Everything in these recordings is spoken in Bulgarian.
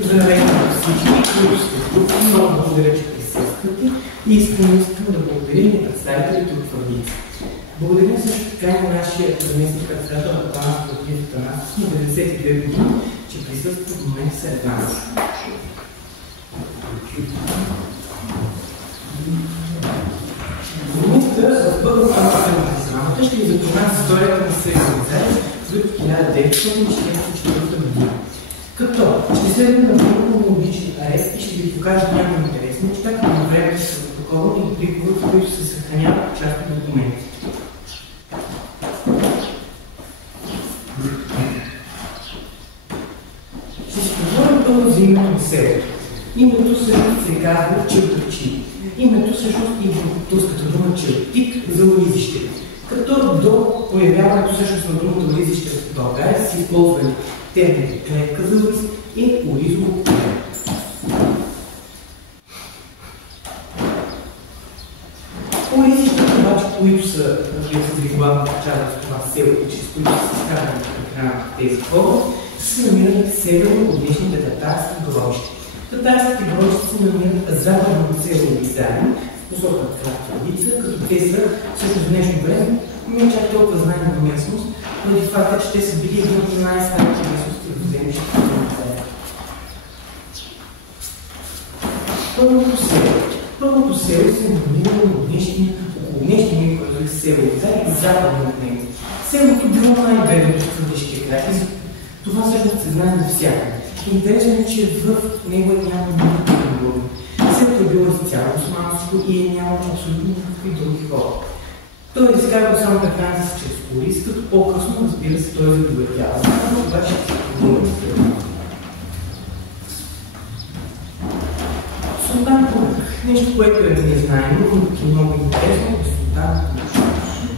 Здравейте на всички, които сте тук. Много благодаря, че присъствате и искам да благодаря на представителите от Фабрица. Благодаря също така и на нашия заместник председател на Плана Спортив Атанасов на 92 години, че присъства в момента сред нас. Днес в първо рамката на програмата ще ви запознаем с историята на Сърбия за 1944 година. Като ще следваме на хронологичен ред и ще ви покажа някои интересни неща, като на времето с протокола и приговор, в които се съхраняват част от документите. Ще си поговорим първо за името на селото. Името всъщност се казва Челтърчи. Името всъщност и в турската дума Челтик за оризище. Като до появяването всъщност на думата оризище в България са използвани термини клетка за ориз и оризово поле. Оризищата обаче, които са главната част в това село, чрез които се изкарват тези хора, се намират северно от днешните татарски гробища. Татарските гробища се намират западно от село Изарин, в посока Кратовица, като те са всъщност в днешно време не чак толкова знайна местност, поради факта, че те са били едни от най-старите местности в землището на Изарин. Първото село се намира около днешния микрорайон село Изарин и западно от него. Селото било най-бедното в Съдишкия край и това всъщност се знае навсякъде. Интересно е, че в него няма никакви други. Селото е било изцяло османско и е нямало абсолютно никакви други хора. Той е изкарвал само граница чрез ориз, като по-късно, разбира се, той е забогатява. Но обаче се поговорим следното. Султан Кунак. Нещо, което е незнаемо, но е много интересно, е Султан Кунак.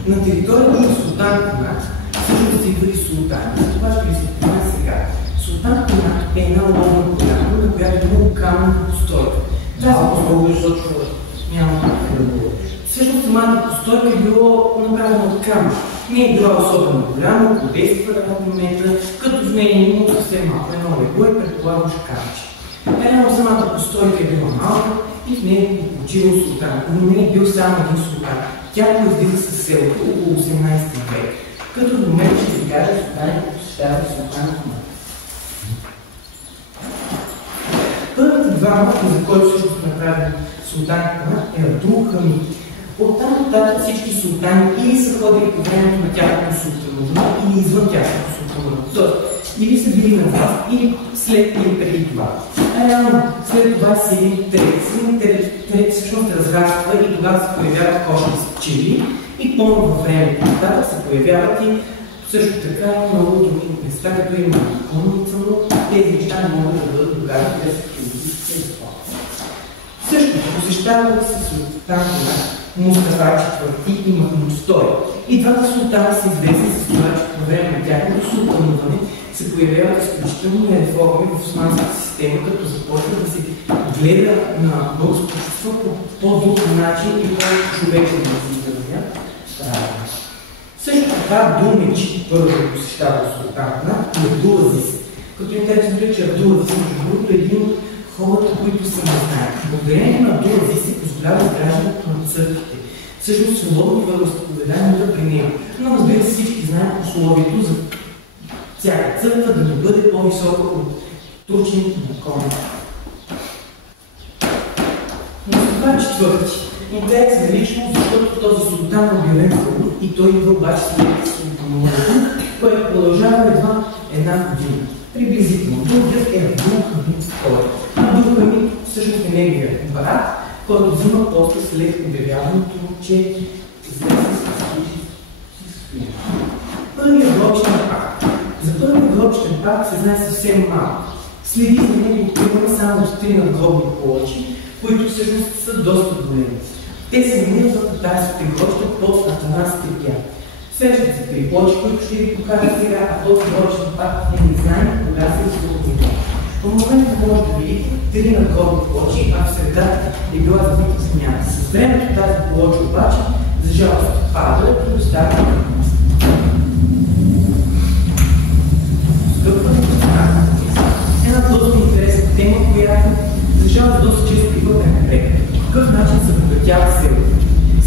На територията на Султан Кунак всъщност са идвали султани. За това ще ви се спомена сега. Султан Кунак е една ловна поляна, на която е много каменна постройка. Тази постройка няма как да бъде. Всъщност самата постройка е било направена от камък. Не е била особено голяма, около 10 квадратни метра, като в нея има съвсем малко едно легло и предполагаш камъче. Реално самата постройка е била малка и в нея е почивал султан, но не е бил само един султан. Тя произлиза със селото около 18 век, като в момента ще ви кажа султаните посещават Султан Кунак. Първите двама, за който всъщност направи Султан Кунак, е Абдул Хамид. Оттам нататък всички султани или са ходили по времето на тяхното султануване, или извън тяхното султануване. Тоест, или са били на власт, или след или преди това. А реално, след това си един трет всъщност разраства и тогава се появяват кошни с пчели и по-ново във времето нататък се появяват и също така много други места, като има конница, но тези неща не могат да бъдат докарани през физически разход. Също посещавали се Султан Кунак, Мустафа IV и Махмуд II. И двата султана са известни с това, че по време на тяхното султануване се появяват изключителни реформи в османската система, като започва да се гледа на българското общество по по-друг начин и по-човечен начин. Също така Думич първо посещава Султан Кунак и Абдул-Азиз. Като интересно е, че Абдул-Азиз е един от хората, които се не знаят. Благодарение на Абдул-Азиз се позволява изграждането на църквите. Всъщност свободно вероизповедание да при него. Но разбира се, всички знаем условието за всяка църква да не бъде по-висока от турчените на коня. Мустафа IV. Интересна личност, защото този султан е обявен съд и той идва обаче след султануването, което продължава едва една година. Приблизително. Другият е Абдул Хамид II. Абдул Хамид всъщност е неговият брат, който взима поста след обявяването, че първият гробищен пакт. За първият гробищен пакт се знае съвсем малко. Следи за него откриваме само 3 надгробни плочи, които всъщност са доста големи. Те се намират в татарските гробища под Атанасския пян. Срещат се 3 плочи, които ще ви покажа сега, а този гробищен пакт не знаем кога се изпълни. В момента може да видите 3 надгробни плочи, а в средата е била забита земя. С времето тази плоча обаче, за жалост, пада и остава. Една доста интересна тема, която за жалост доста често бива пренебрегната. По какъв начин се обогатява селото?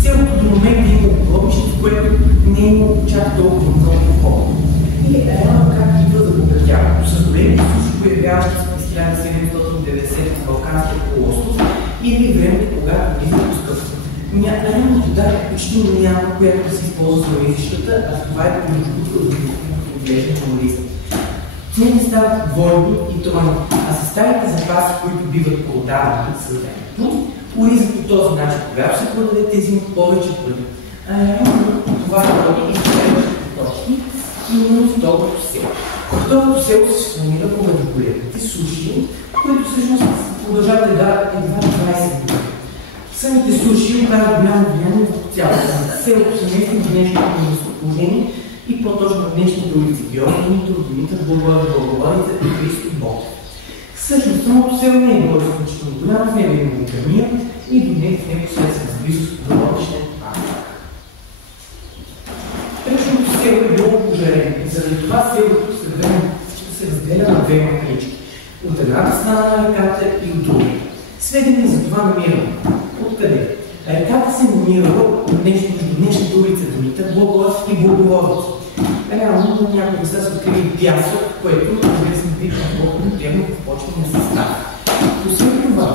Селото до момента има гробище, в което не е имало чак толкова много хора. И реално как идва за обогатяването? С големи суши, появяващи се през 1790 в Балканския полуостров или времето, когато влиза по скъпване. Реално вода почти няма, която да се използва за оризищата, а това е между отглеждане на ориза. Цените стават двойни и тройни, а с старите запаси, които биват продавани с времето, ориза по този начин, когато се продаде, тези имат повече пари. Това води и следващите точки, именно второто село. Второто село се сформира поради големите суши, които всъщност продължават да дават едва 20 години. Самите суши оказват голямо влияние върху цялото. Селото се мести в днешното местоположение и по-точно в днешните улици Георги, Димитър, Благоварица и Христо Ботев. Всъщност, самото село не е било изключително голямо, в него е имало гърмия и до него в непосредствена близост до Лодишен парк. Речното село е било пожарено. Заради това селото се разделя на две махалички. От едната страна на реката и от друга. Сведения за това намираме. Откъде? Реката се намирала между днешната улица Димитър, Благоевски и Благородици. Реално на някои места се открили пясък, което известен вид на Бог приема в почвения състав. Освен това,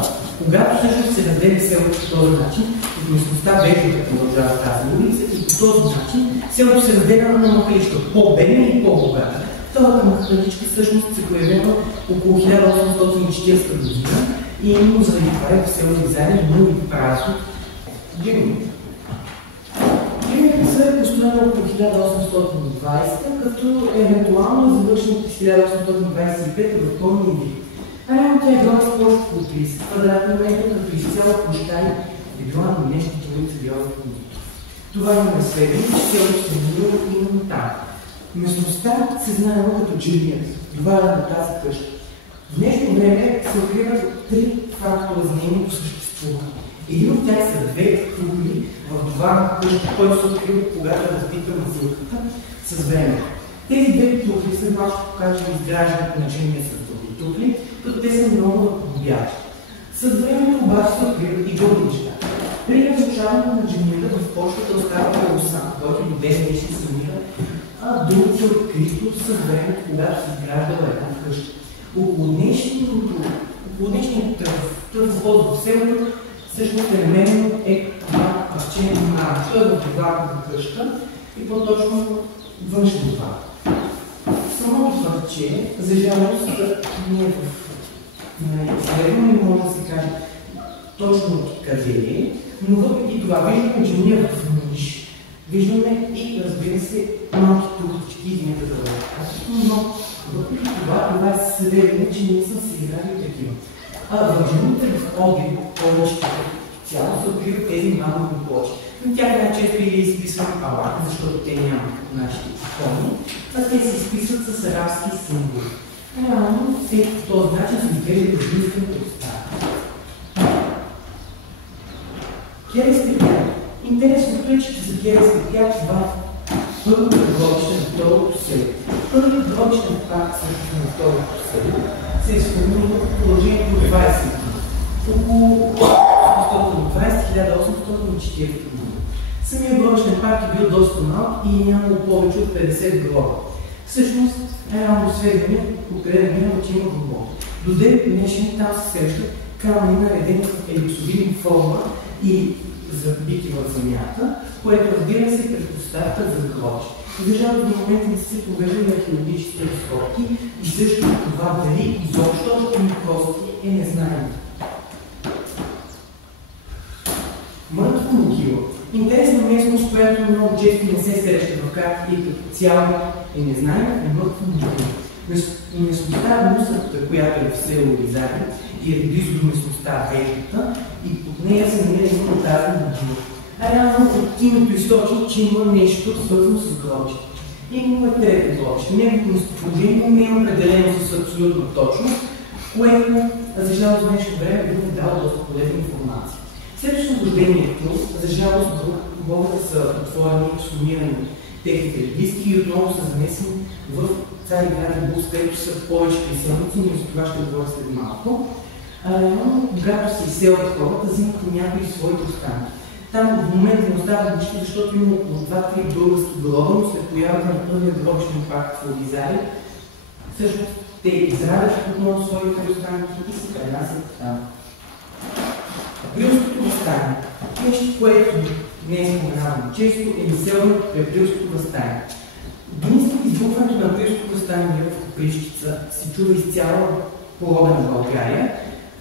когато всъщност се разделя селото по този начин, в местността Веждата продължава тази улица и по този начин селото се разделя на махаличка по-бедна и по-богата. Втората махаличка всъщност се появява около 1840 година и именно заради това е в село Изаря много и празно Димитър. Димитър се е построена около 1820, като евентуално е завършена през 1825 в пълния вид. Реално тя е била с площ около 30 квадратни метра, като изцяло площа е била на днешната улица Георги Димитров. Това има сведение, че селото се намира именно там. Местността се знаела като Джимият, доварена на тази къща. В днешно време се откриват три фактора за нейното съществуване. Един от тях са две тухли в доварна къща, който се открива, когато е разбита мазилката с времето. Тези две тухли след малко ще покажа изграждането на Джимия с други тухли, като те са много наподобяващи. С времето обаче се откриват и други неща. При разрушаването на Джимията в почвата остава полоса, който до ден днешни се намира, а другото се открито с времето, когато се изграждала една къща. Около днешния тръвход в селото всъщност елементно е това парче на мрамор. Той е в главната къща и по-точно външно това. Самото парче, за жалост, не е в изследване, не може да се каже точно откъде е, но въпреки това виждаме, че ние в ниш. Виждаме и, разбира се, малки тухлички, извинете за това, но въпреки това е сведение, че не са се играли такива. В жените в Оди, повечето цяло се откриват тези мраморни плочи. Но тях най-често или изписват алак, защото те нямат нашите икони, а те се изписват с арабски символи. Реално, всеки по този начин се изглежда единствено представа. Керески пят. Интересното е, че за Керески пят това първото гробище на второто село. Първият гробищен парк също на второто село се е сформирал в продължението от 20 години. Около 1820-1840 години. Самият гробищен парк е бил доста малък и нямало повече от 50 гроба. Всъщност, реално сведение определено, че има гробове. До ден днешен там се срещат камъни наредени в елипсовидна форма и забити в земята, което разбира се предпоставка за гробище. Защото до момента не са се провеждали археологически разкопки и също това дали изобщо има кости е незнаемо. Мъртва могила. Интересна местност, която много често не се среща в картите и като цяло е незнаема, е мъртва могила. Местността Мусата, която е в село Изаря и е близо до местността Веждата и под нея се намира именно тази могила. Реално от името източи, че има нещо свързано с гробище. Именно е трето гробище. Неговото местоположение не е определено с абсолютна точност, което за жалост в днешно време би ни дало доста полезна информация. След освобождението, за жалост гробовете са отворени и сумирани техните близки и отново са занесени в Цариград и Бурса, където са повече изселници, но за това ще говоря след малко. Когато се изселват хората, взимат някои своите останки. Там в момента не остава нищо, защото има около 2-3 български гроба, но след появата на първия гробищен пакт в Оризари, също те израдят отново своите останки и се пренасят там. Априлското въстание. Нещо, което не е споменавано често, е изселването при Априлското въстание. Думата избухването на Априлското въстание в Копривщица се чува из цяла порода на България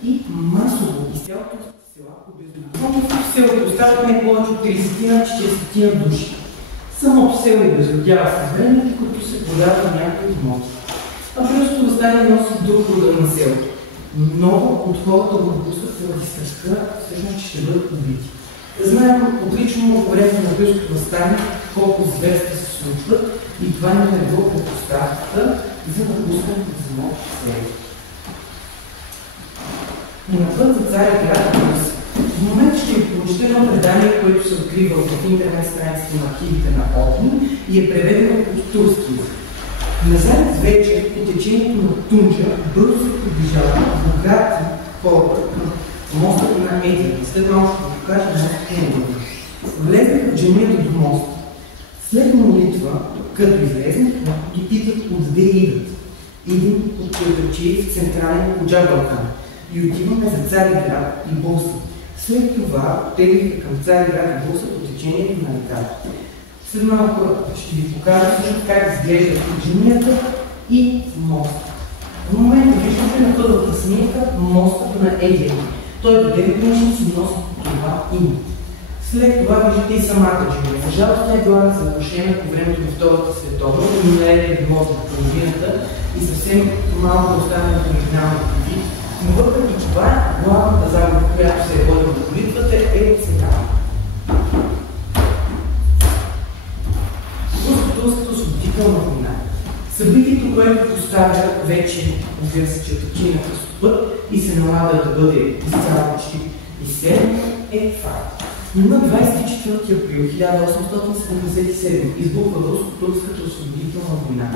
и масово из цялото села по безлюдно. В селото остават не повече от 30-40 души. Самото село е безлюдява с времето, като се продават на някои имоти. Априлското въстание носи друг рода на селото. Много от хората го допускат поради страстта, всъщност, че ще бъдат убити. Знаем отлично по време на Априлското въстание колко зверства се случват и това не е било предпоставката за напускането на самото село. И на път за Цариград и Бурса. В момента ще ви прочета едно предание, което се открива в интернет страницата на архивите на ОДН и е преведено от турски език. Назад вечер по течението на Тунджа бързо се приближава богати хората към мостът на Един. След малко ще ви покажа мост Един. Влезнаха в джамията до моста. След молитва, като излезнаха, ги питат отде идат. Един от Кърчиев в централен Коджа Балкан. И отиваме за Цариград и Бурса. След това оттеглиха към Цариград и Бурса по течението на реката. След малко ще ви покажа също как изглежда джамията и моста. В момента виждате на първата снимка мостът на Един. Той до 9 години си носи това име. След това виждате и самата джамия. За жалост тя е била завършена по времето на Втората световна, но не е било на половината и съвсем малко остана от оригиналната вид. Но въпреки това, главната загуба, която се е водила на молитвата, е сега. Турската освободителна война. Събитието, което поставя вече, разбира се, че тъчи на кръстопът и се налага да бъде изцяло почти изселен, е факт. На 24 април 1877 избухва Руско-турската освободителна война.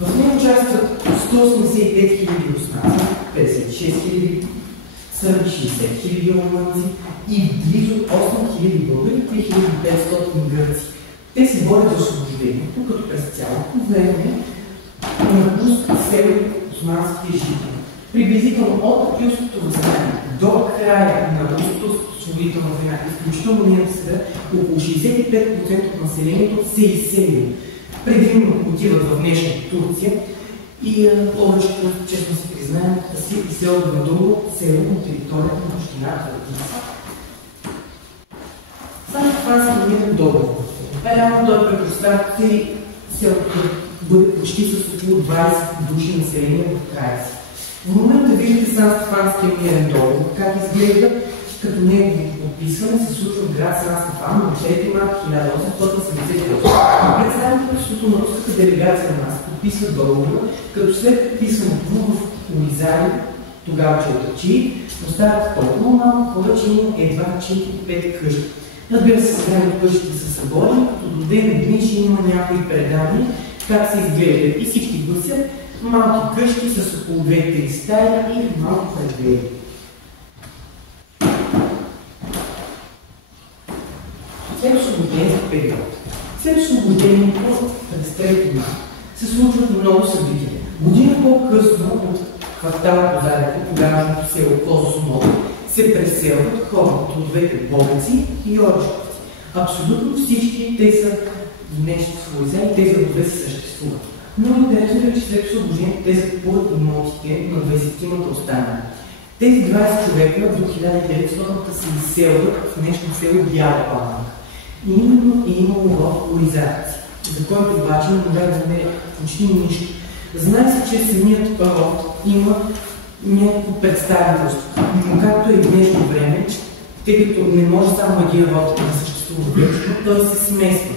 В нея участват 185 000 руснаци, 56 000 сърби, 60 000 румънци и близо 8 000 българи, 3500 гърци. Те се борят за освобождението, като през цялото време напускат село османските жители. Приблизително от Априлското въстание до края на Руско-турската освободителна война, изключително немците, около 65% от населението се изсели. Предимно отиват в днешна Турция и повечето, честно се признаем, си изселват на друго село на територията на община Хартица. Само това се намира договор. Реално той предоставя селото бъде почти с около 20 души население в края си. В момента виждате Сан-Стефанския мирен договор, как изглежда, като него описване се случва в град Сан-Стефан на 3 марта 1878. Представителството на руската делегация на нас подписва договора, като след подписването му в Оризари, тогава Чалтачи, остават толкова малко хора, че има едва 4-5 къщи. Разбира се, с време къщите са съборени, като до ден дни ще има някои предавания, как се изглеждат. И всички гласят малки къщи с около 2-3 стаи и малко предвери. След освобождението период. След освобождението през 3 марта се случват много събития. Година по-късно от квартала Козарето, тогавашното село Козоснов, се преселват хората от двете болници и Оришковци. Абсолютно всички те са днешни свои и тези родове се съществуват. Но интересно е, че след освобождението те се купуват имотите на 20-тимата останали. Тези 20 човека до 1900-та се изселват в днешно село Бяла Паланка. И именно е имало в Оризарци, за който обаче не може да намери почти нищо. Знае се, че самият род има някакво представителство, но както е в днешно време, тъй като не може само един род да съществува вечно, той се смесва.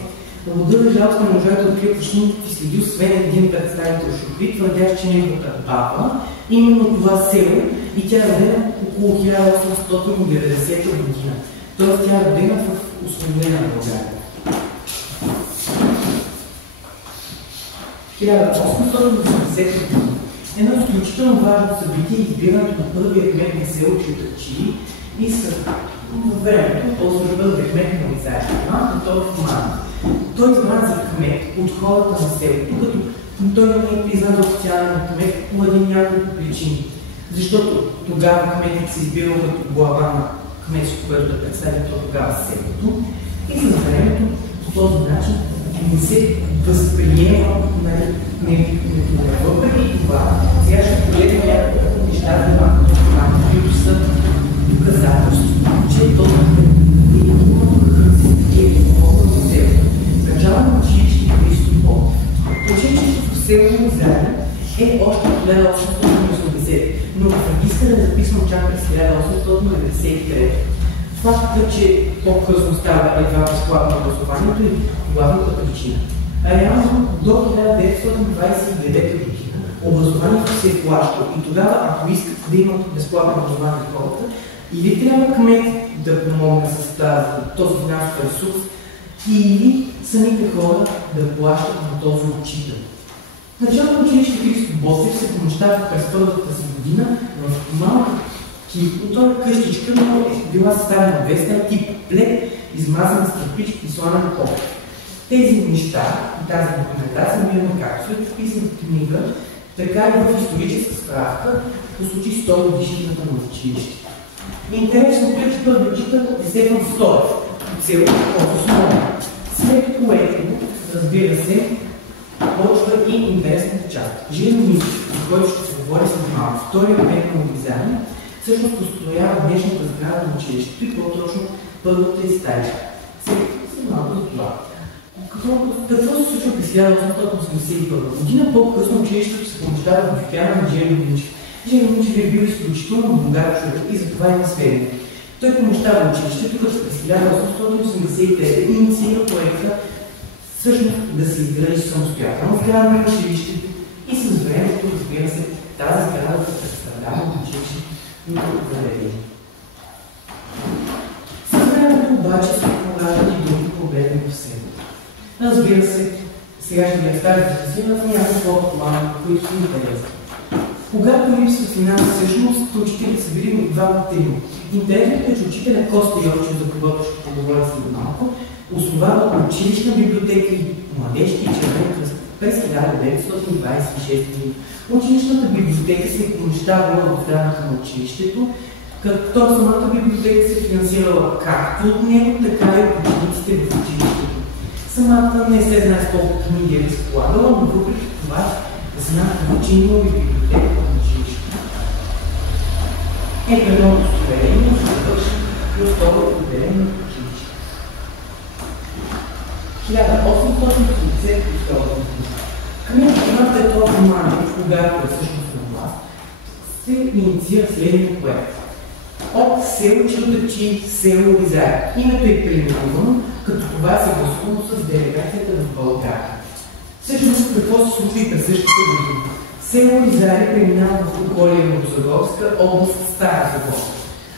Родът жалко не може да открие почти никакви следи, освен един представител Шопи, твърдящ, че неговата баба именно това село и тя е родена около 1890 година. Тоест тя е родена в освободена България. 1880 година. Едно изключително важно събитие е избирането на първия кмет на село Читачи и във времето този първи кмет на Лизария, той в Мана. Той избран за кмет от хората на селото, като той не е признан за официален кмет по няколко причини. Защото тогава кметът се избирал като глава на кметството, което да представи тогава селото, и с времето по този начин не се възприема въпреки това. Сега ще погледнем някакви неща, които са доказателство, че този начало на училище Христо Ботев. Училището в село Лизария е още от 1880, но в регистъра е записано чак през 1893. Фактът, че по-късно става едва безплатно образованието е главната причина. Реално до 1929 година образованието се е плащало и тогава, ако искат да имат безплатно образование хората, или трябва кмет да помогне с този финансов ресурс, или самите хора да плащат на този учител. Началото на училище Христо Ботев се помещава през първата си година в малка къщичка, но е била съставена от 200 тип плет, измазана с кирпич и сламен покрив. Тези неща и тази документация намираме както след вписаната книга, така и в историческа справка по случай 100 годишнината на училище. Интересното е, че първи учител е Стефан Стоев от селото Основа. След което, разбира се, почва и интересната част. Жилин Митев, за който ще се говори след малко, втория кмет на Лизария, всъщност построява днешната сграда на училището и по-точно първата и стаичка. Сега малко за това. Какво се случва през 1881 година? По-късно училището се помещава в официална на Жилин Митев. Жилин Митев е бил изключително богат човек и затова има сведения. Той помещава училището, като през 1883 инициира проекта всъщност да се изгради самостоятелно сграда на училището и с времето, разбира се, тази сграда се представлява от училището на заведение. С времето обаче се пораждат и други проблеми в селото. Разбира се, сега ще ги оставя да се в някакво плана, които са интересни. Когато липсва финанс, всъщност учителите са били два тема. Интересното е, че учителя Коста Йовчев, за когото ще поговоря след малко, основава училищна библиотека и младежки и червен кръст през 1926 година. Училищната библиотека се е помещавала в сградата на училището, като самата библиотека се е финансирала както от него, така и от учениците в училището. Самата не се знае с колко книги е разполагала, но въпреки това знаем, че има библиотека в училището. Ето едно удостоверение, за да върши и второ отделение в училището. 1852 година. Кметът на Петров Романов, когато е всъщност на власт, се инициира следния проект. От село Читачи, село Лизария. Името е преименувано, като това е съгласувано с делегацията в България. Всъщност, какво се случва и през същата година? Село Лизария преминава в околие Новозагорска, област Стара Загора.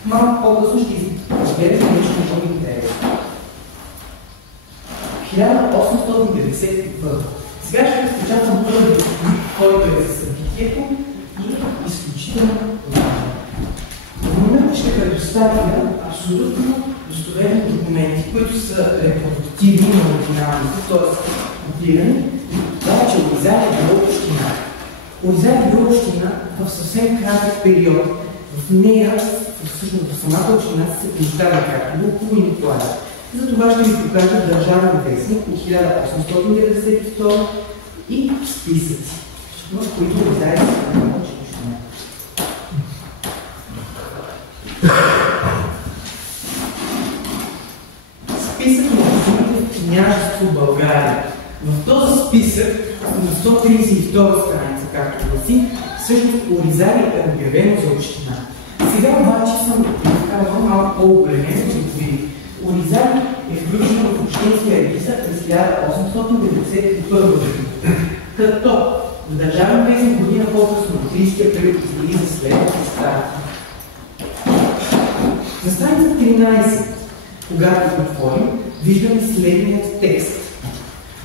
Малко по-късно ще изгледаме нещо много интересно. 1891. Сега ще разпечатам първи, който е за събитието и изключително важно. В момента ще предоставя абсолютно достоверни документи, които са репродуктивни на оригиналните, т.е. копирани. Това е, че Лизария е била община. Лизария е била община в съвсем кратък период. В нея, всъщност в самата община, се помещава както Луково и Николаево. За това ще ви покажа държавен вестник от 1892 и списъци, в които Лизария се намира община. Списък на общините в княжество България. В този списък, на 132 страница, както гласи, всъщност Лизария е обявено за община. Сега обаче съм казал малко по-големено, за да види. Лизария е включена в общинския регистър през 1891 година. Като в държавен вестник година по-късно на 30 април излиза следната страница. На страница 13, когато го отворим, виждаме следният текст.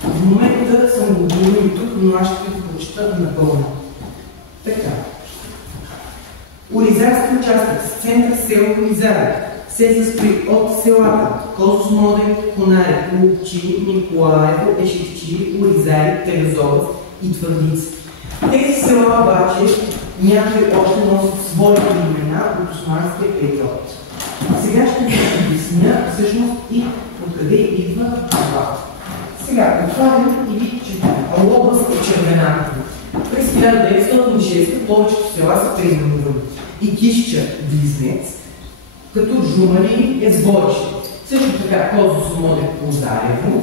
В момента съм го говорил тук, но аз ще ви прочета напълно. Така. Оризарски участък с център село Оризаре се състои от селата Козлодуй, Конаре, Лупчи, Николаево, Ешевчи, Оризаре, Терезовец и Твърдица. Тези села обаче някои още носят своите имена от османския период. Сега ще ви обясня всъщност и откъде идва това. Сега, отварям и ви четем. Област е Червената. През 1906 повечето села са преименувани. И Кишча Близнец, като Жумали е сборище. Също така Козлодуй Лозарево,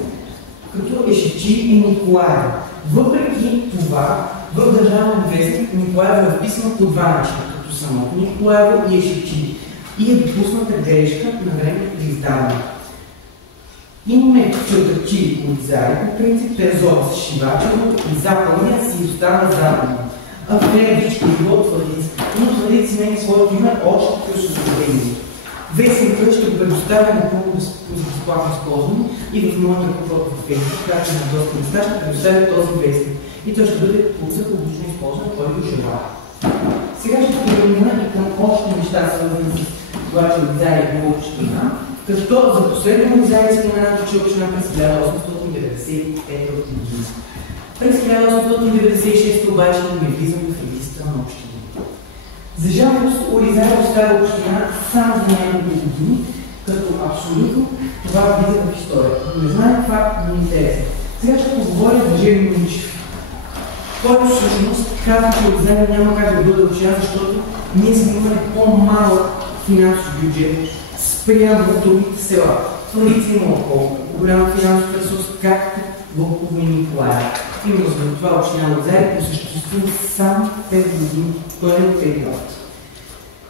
като Ешевчи и Николаево. Въпреки това, в Държавен вестник Николаево е вписано по два начина, като самото Николаево и Ешевчи. И е допусната грешка на време при издаването. Имаме Чълтъчи Оризаре, по принцип Терезовец Шивачево и Западния си остана Западния. А в Плевич е било Твърдица, но Твърдица смени своето име още при освобождението. Вестникът ще го предоставя напълно безплатно използване и в моята група в Facebook, както на доста места, ще предоставя този вестник. И той ще бъде за публично използван, който желава. Сега ще премина и към още неща, свързани с това, че Оризаре е било община, като за последно Оризаре е споменато, че община през 1895 година. През 1896 обаче не влизаме в регистъра на община. За жалост, Оризаре остава община само за няколко години, като абсолютно това влиза в историята. Не знаем факт, но интересен. Сега ще поговоря за Жени Минчев, който всъщност казва, че Оризаре няма как да бъде община, защото ние сме имали по-малък финансов бюджет спрямо в другите села. Твърдица има по-голям финансов ресурс, както Вълково и Николаево. Именно за това община Оризаре осъществува само 5 години пълен период.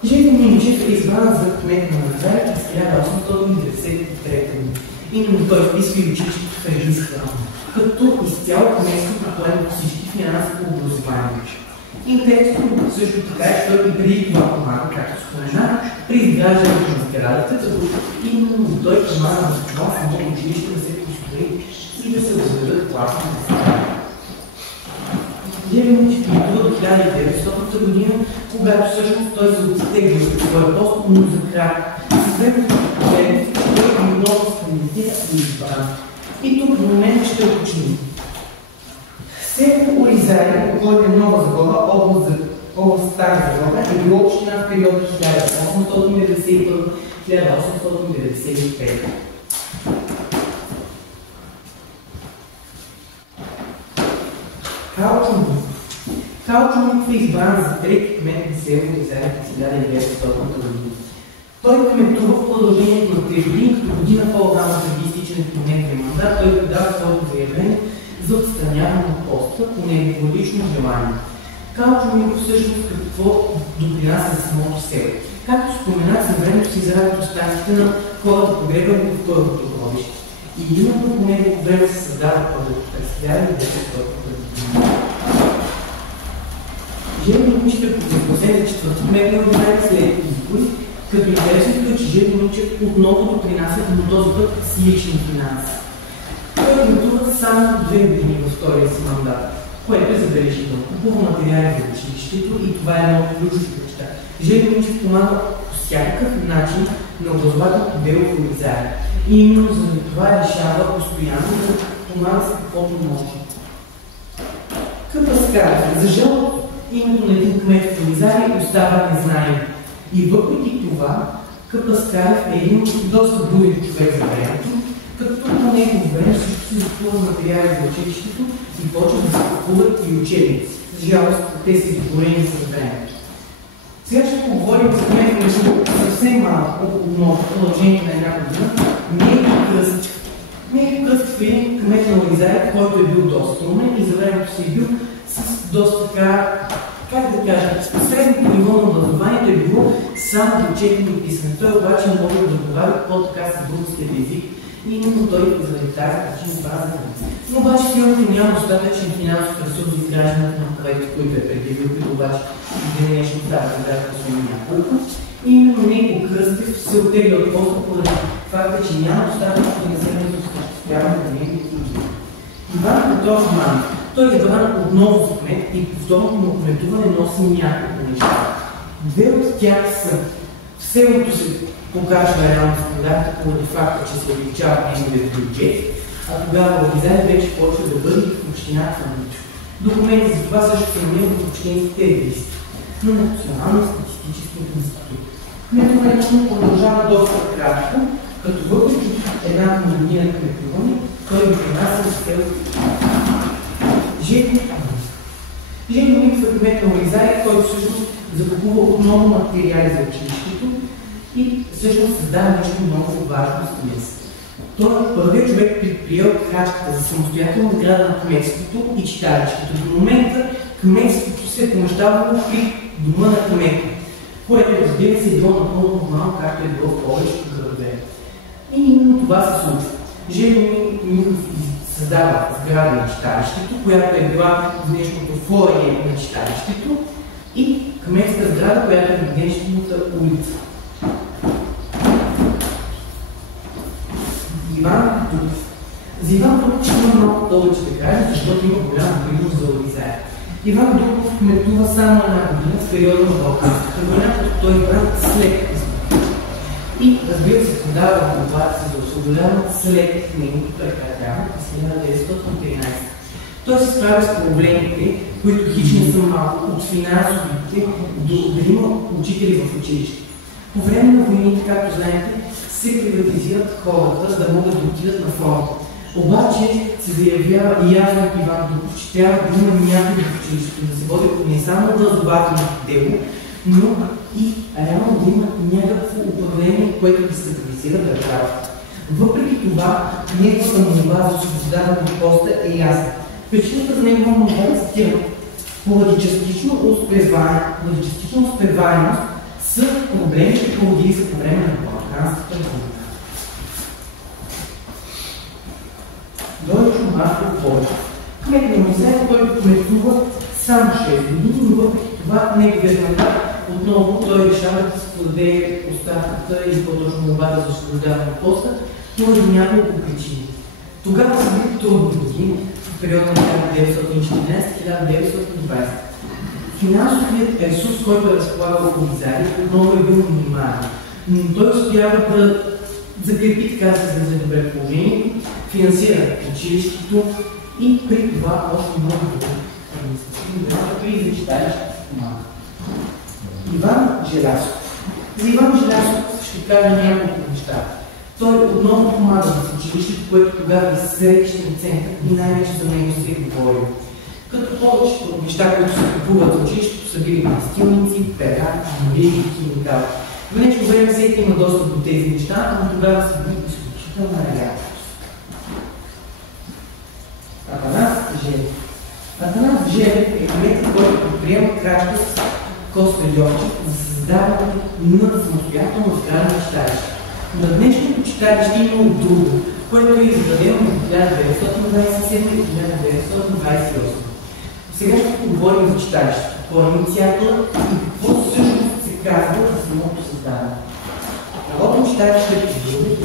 Жени Минчев е избрана за кмет на Оризаре през 1893 година. Именно той вписва и училището в регистъра, като изцяло кметството поема всички финанси по образование. Интересно също така е, че той и преди това помага, както спомена, при изграждането на сградата, като именно той помага за това само училище да се построи и да се възведат класните сгради. Жени Минчев пътува до 1900 година, когато всъщност той се оттегли от своя пост, но за крак. С времето той много се кандидатира и избран. И тук в момента ще уточним. Село Оризаре, който е Нова Загора, област Стара Загора, е било община в периода 1891-1895. Калчо Муков е избран за трети кмет на село Оризаре през 1900 година. Той кметува в продължението на 3 години, като година по-рано преди изтичането на неговия мандат, той подава своето заявление за отстраняване от поста по негово лично желание. Калчо Муков всъщност какво допринася за самото село. Както споменах, за времето си изравят останките на хората погребани в първото гробище. И именно по негово време се създава първото през 1900 година. Жени Минчев е подзапоследен за четвърти кмет на Оризаре след избори, като интересното е, че Жени Минчев отново допринася, но този път с лични финанси. Той кметува само 2 години във втория си мандат, което е забележително. Купува материали за училището и това е едно от ключовите неща. Жени Минчев помага по всякакъв начин на образователното дело в Оризаре. И именно заради това решава постоянно да помага с каквото може. Къпаскар, за жалост, името на един кмет в Оризаре остава незнаем. И въпреки това, Къпаскарев е един доста бурен човек за времето, като по негово време също се закупува материали за училището и почва да се купуват и учебници. За жалост, те са изборени за времето. Сега ще поговорим за кмет на съвсем малко, около продължение на една година, Мейко Кръстев. Мейко Кръстев е един кмет на Оризаре, който е бил доста умен и за времето си е бил с доста така, как да кажа, средното ниво на образованието е било само до четене и писане. Той обаче не може да добави по-така с българския език и именно той заради тази причина празен. Но обаче фирмата няма достатъчен финансов ресурс за изграждането на проекти, които е предвидил, които обаче и нещо трябва да граждат с няколко. И именно Мейко Кръстев се оттегля от поста поради факта, че няма достатъчно финансиране за осъществяване на неговите идеи. Иван Петров Манев. Той е избран отново за кмет и повторното му кметуване носи няколко неща. Две от тях са в селото се покажа реално стандарта поради факта, че се увеличава неговия бюджет, а тогава Оризаре вече почва да бъде в общината на Мичо. Документи за това също се намират в общинските регистри на Национално-статистически институт. Кметуването му продължава доста кратко, като въпреки една година кметуване, той ви принася в селото. Жени Микс е кмет на Оризаре, който всъщност закупува отново материали за училището и всъщност създава нещо много важно с днес. Той е първият човек предприел крачката за самостоятелна сграда на кметството и читалището. До момента кметството се е помещавало при дома на кмета, което разбира се е било напълно нормално, както е било в повечето градове. И именно това се случва. Жени Микс създава сграда на читалището, която е била в днешното фойе на читалището, и кметска сграда, която е в днешната улица. Иван Дуков. За Иван Дуков ще има малко повече да кажа, защото има голяма принос за Оризаре. Иван Дуков кметува само една година в периода на Балканската война, като той е брат след изборите. И разбира се, подава доклад за освобождаване след неговото прекратяване през 1913. Той се справя с проблемите, които хич не са малко, от финансовите до да има учители в училище. По време на войните, както знаете, се приватизират хората, за да могат да отидат на фронта. Обаче се заявява и ясно от Иван Дуков, че трябва да има някой в училището, да се води не само образователното дело, но и реално да има някакво управление, което да стабилизира държавата. Въпреки това, неговата молба за освобождаване от поста е ясна. Причината за негова молба е цитирана: поради частична успеваемост са проблемите, породили се по време на Балканската война. Дойчо Марко Бойчев. Кмет на Оризаре, който кметува само 6 години, но въпреки това неговият мандат отново той решава да се подаде оставката и по-точно молбата за освобождаване от поста поради няколко причини. Тогава са били трудни години в периода на 1914-1920. Финансовият ресурс, който е разполагал в Оризаре, отново е бил минимален, но той успява да закрепи, така се за добре положението, финансира училището и при това още много други административни работи и за читалището помага. Иван Желязков. За Иван Желязков ще кажа няколко неща. Той отново помага в училището, което тогава е средищен център и най-вече за него се е говорил. Като повечето от неща, които се купуват в училището, са били настилници, пера, морили и химикали. В днешно време всеки има достъп до тези неща, но тогава са били изключителна рядкост. Атанас Желев. Атанас Желев е кметът, който предприема крачка с Коста Йовчев за създаването на самостоятелно сграда на читалище. На днешното читалище има друго, което е изградено в 1927 и 1928. Сега ще поговорим за читалището, кой е инициатора и какво всъщност се казва за самото създаване. Народно читалище е придобило 1928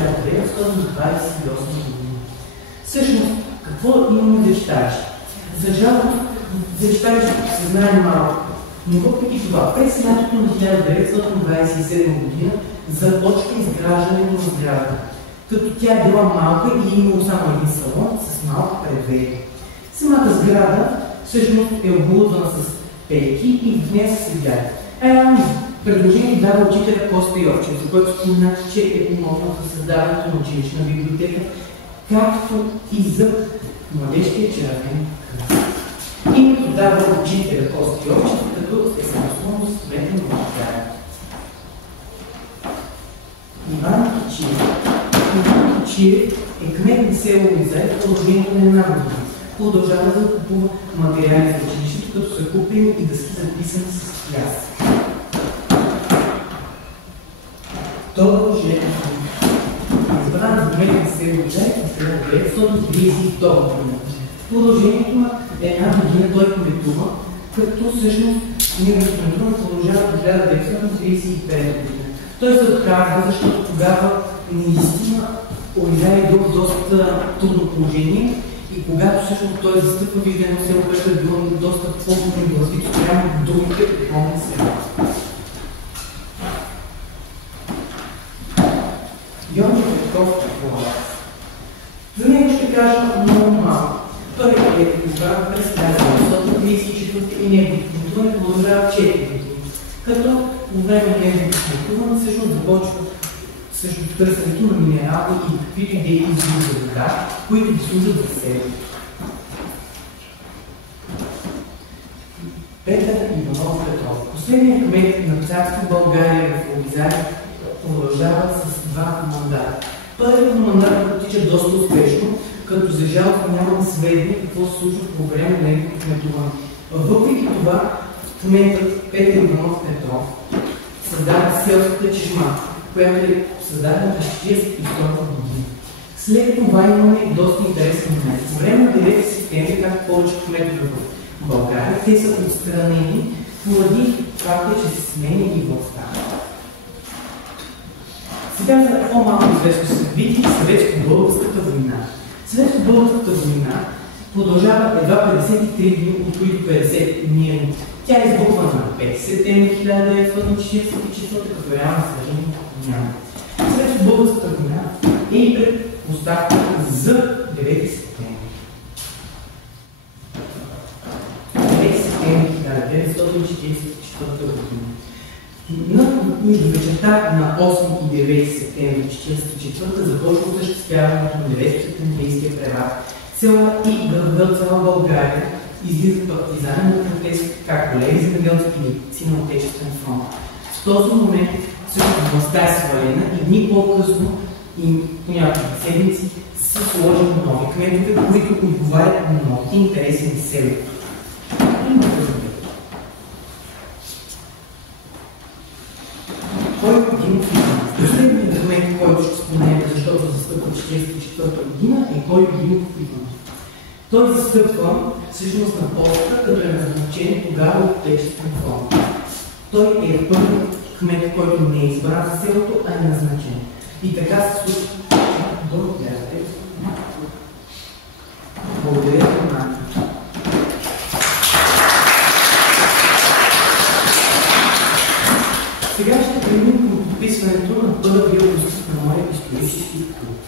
година. Всъщност, какво имаме за читалище? За жалост, за читалището се знае малко, но въпреки това, през лятото на 1927 година започва изграждането на сградата, като тя е била малка и имало само един салон с малко предверие. Самата сграда всъщност е оборудвана с пейки и в нея се седяли. Предложение дава учителя Коста Йовчев, за който споменах, че е помогнал за създаването на училищна библиотека, както и за младежкия червен кръст. Името дава учителя Коста Йовчев, като е самословно съветен на Оризаре. Иван Кичиев. Иван Кичиев е кмет на село Оризаре в продължението на една година. Продължава да купува материали за училището, като са купени и дъски записани с пляс. Тодор Желев. Избран за кмет на село Оризаре в 1932 година. В продължението на една година той кметува, като всъщност неговото кметуване продължава до 1935 година. Той се отказва, защото тогава наистина Оризаре е бил в доста трудно положение и когато всъщност той застъпва, вижда едно село, което е било доста по-добро развито спрямо другите околни села. Йони Петков за него ще кажа много малко. Той е кога през 1934 и неговото кметуване продължава 4 години. Като по време на неговото кметуване всъщност започва търсенето на минерали и каквито идеи излизат за вода, които ги служат за себе. Петър Иванов Петров. Последният кмет на царство България в Лозария продължава с 2 мандата. Първият мандат протича доста успешно, като за жалост нямаме сведения какво се случва по време на неговото кметуване. Въпреки това, кметът Петър Иванов Петров създаде селската чешма, която е създадена през 1942 година. След това имаме доста интересен момент. По време на 9 септември, както повече кметове в България, те са отстранени поради факта, че се смени и властта. Сега за по-малко известно събитие Съветско-българската война. Съветско-българската война продължава едва 53 дни, от които 50 дни. Тя е избухва на 5 септември 1944, като реално сражение няма. Съветско-българската война е и предпоставка за 9 септември. 9 септември 1944 година. Между вечерта на 8 и 9 септември 1944 започва осъществяването на 9 септемврийския преврат. Цяла и града, цяла България излизат партизани на протест, как колеги земеделски дейци на Отечествен фронт. В този момент всъщност властта е свалена и дни по-късно и по няколко седмици са сложени нови кметове, които отговарят на новите интереси на селото. Кой Димов Иванов? Последният документ, който ще споменем, защото застъпва 1944 година, е Кой Димов Иванов. Той застъпва всъщност на поста, като е назначен тогава от Отечествен фронт. Той е първият кмет, който не е избран за селото, а е назначен. И така се случва. Благодаря за вниманието. Сега ще преминем към подписването на първия устав на моя исторически клуб.